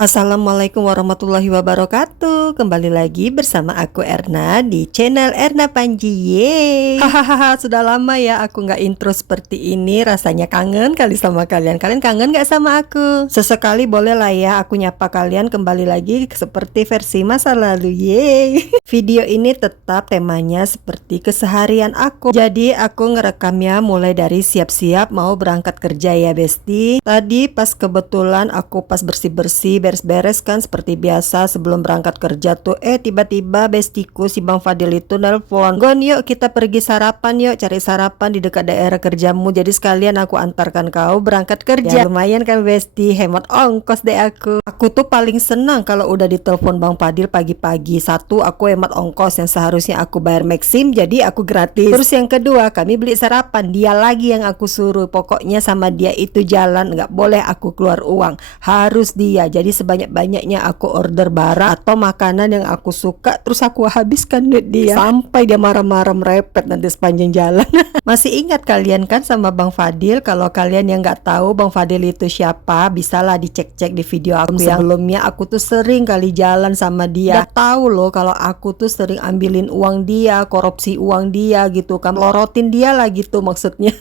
Assalamualaikum warahmatullahi wabarakatuh. Kembali lagi bersama aku Erna di channel Erna Panji. Yeay. Hahaha, sudah lama ya aku nggak intro seperti ini. Rasanya kangen kali sama kalian. Kalian kangen nggak sama aku? Sesekali boleh lah ya aku nyapa kalian kembali lagi seperti versi masa lalu. Yeay. Video ini tetap temanya seperti keseharian aku. Jadi aku ngerekamnya mulai dari siap-siap mau berangkat kerja ya Besti. Tadi pas kebetulan aku pas bersih-bersih beres-beres kan seperti biasa sebelum berangkat kerja tuh tiba-tiba bestiku si Bang Fadil itu nelpon, "Gon, yuk kita pergi sarapan yuk, cari sarapan di dekat daerah kerjamu, jadi sekalian aku antarkan kau berangkat kerja." Ya lumayan kan Besti, hemat ongkos deh aku tuh paling senang kalau udah ditelepon Bang Fadil pagi-pagi. Satu, aku hemat ongkos yang seharusnya aku bayar Maxim, jadi aku gratis. Terus yang kedua, kami beli sarapan, dia lagi yang aku suruh. Pokoknya sama dia itu jalan, nggak boleh aku keluar uang, harus dia. Jadi sebanyak-banyaknya aku order barang atau makanan yang aku suka, terus aku habiskan duit dia sampai dia marah-marah merepet nanti sepanjang jalan. Masih ingat kalian kan sama Bang Fadil? Kalau kalian yang nggak tahu Bang Fadil itu siapa, bisalah dicek-cek di video aku yang sebelumnya. Aku tuh sering kali jalan sama dia. Gak tahu loh kalau aku tuh sering ambilin uang dia, korupsi uang dia gitu kan, lorotin dia lah gitu maksudnya.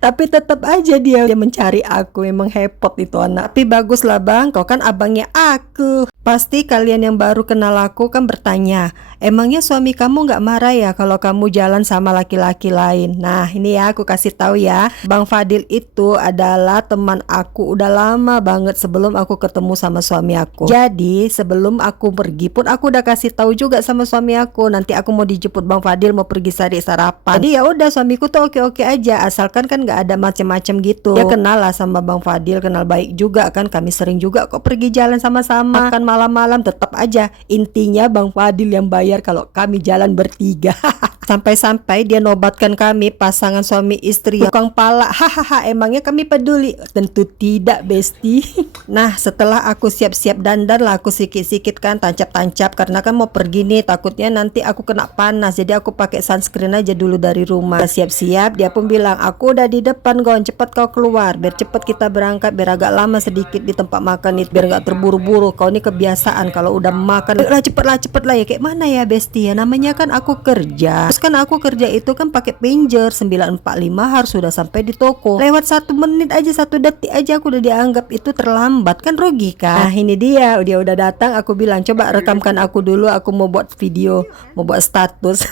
Tapi tetap aja dia mencari aku, emang hepot itu anak. Tapi bagus lah Bang, kau kan abangnya aku. Pasti kalian yang baru kenal aku kan bertanya, emangnya suami kamu nggak marah ya kalau kamu jalan sama laki-laki lain? Nah ini ya aku kasih tahu ya, Bang Fadil itu adalah teman aku udah lama banget sebelum aku ketemu sama suami aku. Jadi sebelum aku pergi pun aku udah kasih tahu juga sama suami aku, nanti aku mau dijemput Bang Fadil mau pergi cari sarapan. Jadi ya udah, suamiku tuh oke-oke aja, asalkan kan nggak ada macem-macem gitu. Ya kenal lah sama Bang Fadil, kenal baik juga kan, kami sering juga kok pergi jalan sama-sama, makan malam-malam. Tetap aja intinya Bang Fadil yang bayar kalau kami jalan bertiga. Sampai-sampai dia nobatkan kami pasangan suami istri tukang pala. Hahaha, emangnya kami peduli? Tentu tidak Besti. Nah setelah aku siap-siap dandan lah, aku sikit-sikit kan tancap-tancap karena kan mau pergi nih, takutnya nanti aku kena panas, jadi aku pakai sunscreen aja dulu dari rumah. Siap-siap, dia pun bilang, "Aku udah di depan Gon, cepet kau keluar biar cepet kita berangkat, biar agak lama sedikit di tempat makan itu, biar gak terburu-buru. Kau ini kebiasaan kalau udah makan lah cepet lah ya." Kayak mana ya Besti ya, namanya kan aku kerja. Terus kan aku kerja itu kan pakai pager 9.45 harus sudah sampai di toko. Lewat 1 menit aja, 1 detik aja aku udah dianggap itu terlambat, kan rugi kan. Nah ini dia udah datang, aku bilang coba rekamkan aku dulu, aku mau buat video, mau buat status.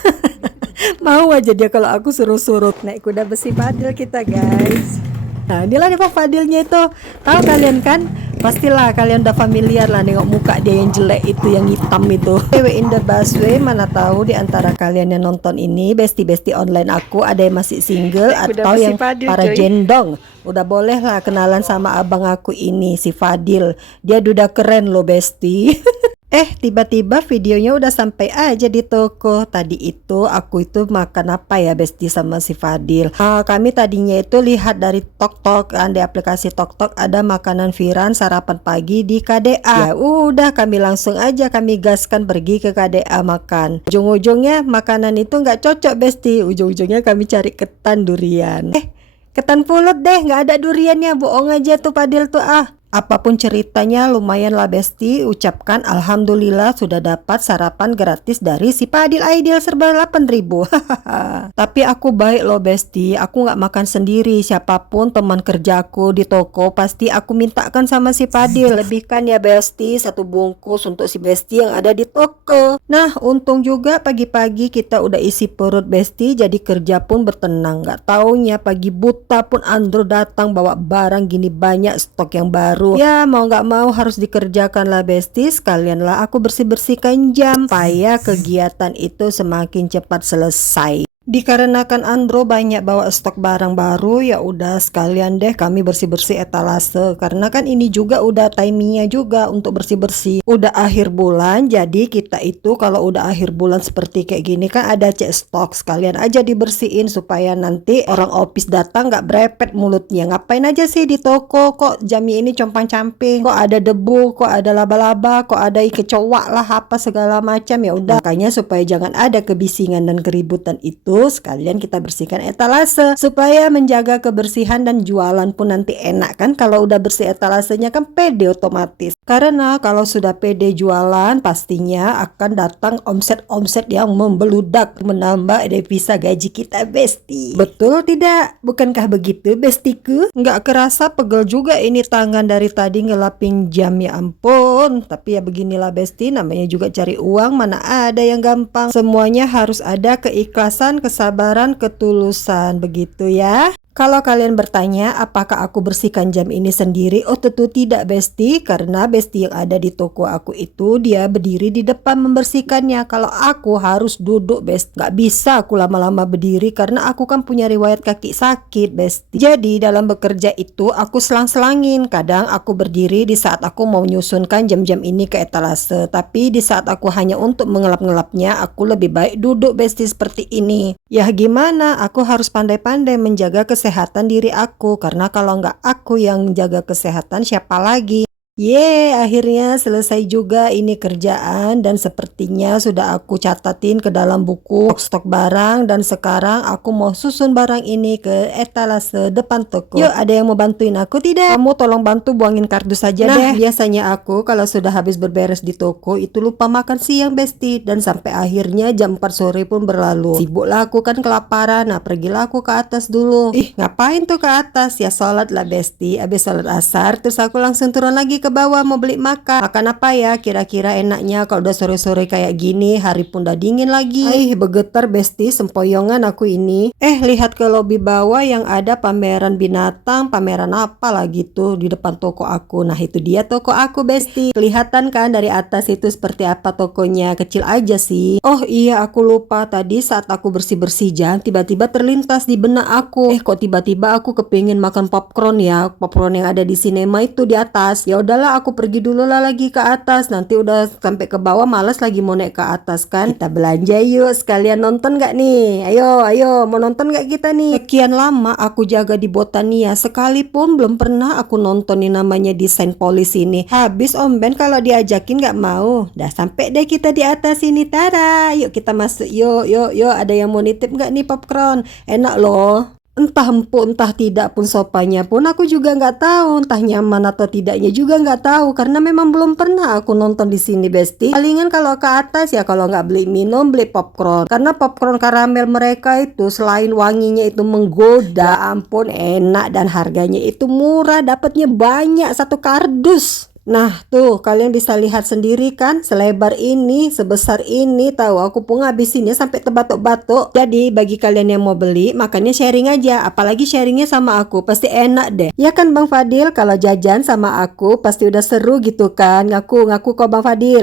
Mau aja dia kalau aku suruh-suruh. Naik kuda besi Fadil kita guys. Nah inilah Pak Fadilnya itu. Tahu kalian kan? Pastilah kalian udah familiar lah nengok muka dia yang jelek itu, yang hitam itu. Cewek in the busway, mana tahu di antara kalian yang nonton ini besti-besti online aku ada yang masih single atau yang para jendong. Udah boleh lah kenalan sama abang aku ini, si Fadil. Dia udah keren loh Besti. Tiba-tiba videonya udah sampai aja di toko. Tadi itu aku itu makan apa ya Besti sama si Fadil. Kami tadinya itu lihat dari TokTok kan, di aplikasi TokTok ada makanan Firan sarapan pagi di KDA. Ya udah kami langsung aja kami gaskan pergi ke KDA makan. Ujung-ujungnya makanan itu nggak cocok Besti. Ujung-ujungnya kami cari ketan durian. Ketan pulut deh, nggak ada duriannya, bohong aja tuh Fadil tuh Apapun ceritanya lumayan lah Besti, ucapkan alhamdulillah sudah dapat sarapan gratis dari si Fadil Ideal serba 8.000. Tapi aku baik loh Besti, aku nggak makan sendiri, siapapun teman kerjaku di toko pasti aku mintakan sama si Fadil. Lebihkan ya Besti 1 bungkus untuk si Besti yang ada di toko. Nah untung juga pagi-pagi kita udah isi perut Besti, jadi kerja pun bertenang. Nggak taunya pagi buta pun Andro datang bawa barang gini banyak, stok yang baru. Ya mau gak mau harus dikerjakan lah Besti, sekalian lah aku bersih-bersihkan jam supaya kegiatan itu semakin cepat selesai. Dikarenakan Andro banyak bawa stok barang baru, ya udah sekalian deh kami bersih-bersih etalase. Karena kan ini juga udah timingnya juga untuk bersih-bersih. Udah akhir bulan, jadi kita itu kalau udah akhir bulan seperti kayak gini kan ada cek stok. Sekalian aja dibersihin supaya nanti orang office datang gak brepet mulutnya. Ngapain aja sih di toko, kok Jami ini compang-camping, kok ada debu, kok ada laba-laba, kok ada kecoa lah apa segala macam. Ya udah, makanya supaya jangan ada kebisingan dan keributan itu, itu sekalian kita bersihkan etalase supaya menjaga kebersihan dan jualan pun nanti enak kan. Kalau udah bersih etalasenya kan pede otomatis. Karena kalau sudah pede jualan pastinya akan datang omset-omset yang membeludak menambah devisa gaji kita, Besti. Betul tidak? Bukankah begitu, Bestiku? Nggak kerasa pegel juga ini tangan dari tadi ngelapin jam, ya ampun. Tapi ya beginilah, Besti, namanya juga cari uang, mana ada yang gampang. Semuanya harus ada keikhlasan, kesabaran, ketulusan, begitu ya. Kalau kalian bertanya apakah aku bersihkan jam ini sendiri? Oh tentu tidak, Besti, karena Besti yang ada di toko aku itu dia berdiri di depan membersihkannya. Kalau aku harus duduk, Besti, nggak bisa aku lama-lama berdiri karena aku kan punya riwayat kaki sakit, Besti. Jadi dalam bekerja itu aku selang-selangin. Kadang aku berdiri di saat aku mau menyusunkan jam-jam ini ke etalase, tapi di saat aku hanya untuk mengelap-ngelapnya aku lebih baik duduk, Besti, seperti ini. Ya gimana, aku harus pandai-pandai menjaga kesehatan diri aku, karena kalau nggak aku yang jaga kesehatan siapa lagi? Akhirnya selesai juga ini kerjaan dan sepertinya sudah aku catatin ke dalam buku stok barang dan sekarang aku mau susun barang ini ke etalase depan toko. Yuk, ada yang mau bantuin aku tidak? Kamu tolong bantu buangin kardus saja deh. Biasanya aku kalau sudah habis berberes di toko itu lupa makan siang, Besti, dan sampai akhirnya jam 4 sore pun berlalu. Sibuklah aku kan kelaparan. Nah, pergilah aku ke atas dulu. Ngapain tuh ke atas? Ya sholat lah, Besti. Habis sholat asar terus aku langsung turun lagi ke bawah mau beli makan. Makan apa ya kira-kira enaknya kalau udah sore-sore kayak gini, hari pun udah dingin lagi. Bergetar, Besti, sempoyongan aku ini. Lihat ke lobi bawah yang ada pameran binatang, pameran apa lah gitu di depan toko aku. Nah itu dia toko aku, Besti. Kelihatan kan dari atas itu seperti apa tokonya, kecil aja sih. Oh iya, aku lupa tadi saat aku bersih-bersih jam tiba-tiba terlintas di benak aku. Kok tiba-tiba aku kepingin makan popcorn ya, popcorn yang ada di sinema itu di atas. Ya udahlah, aku pergi dulu lah lagi ke atas. Nanti udah sampai ke bawah malas lagi mau naik ke atas kan. Kita belanja yuk, sekalian nonton gak nih? Ayo mau nonton gak kita nih? Sekian lama aku jaga di Botania, sekalipun belum pernah aku nontonin namanya desain polis ini. Habis Om Ben kalau diajakin gak mau. Dah sampai deh kita di atas ini. Tara, yuk kita masuk. Yuk. Ada yang mau nitip gak nih popcorn? Enak loh. Entah empuk entah tidak pun sopanya pun aku juga nggak tahu, entah nyaman atau tidaknya juga nggak tahu karena memang belum pernah aku nonton di sini, Besti. Palingan kalau ke atas ya kalau nggak beli minum beli popcorn, karena popcorn karamel mereka itu selain wanginya itu menggoda, ampun enak dan harganya itu murah, dapatnya banyak satu kardus. Nah tuh kalian bisa lihat sendiri kan, selebar ini, sebesar ini, tahu aku pun ngabisinnya sampai terbatuk-batuk. Jadi bagi kalian yang mau beli makanya sharing aja, apalagi sharingnya sama aku pasti enak deh. Ya kan Bang Fadil, kalau jajan sama aku pasti udah seru gitu kan, ngaku kok Bang Fadil.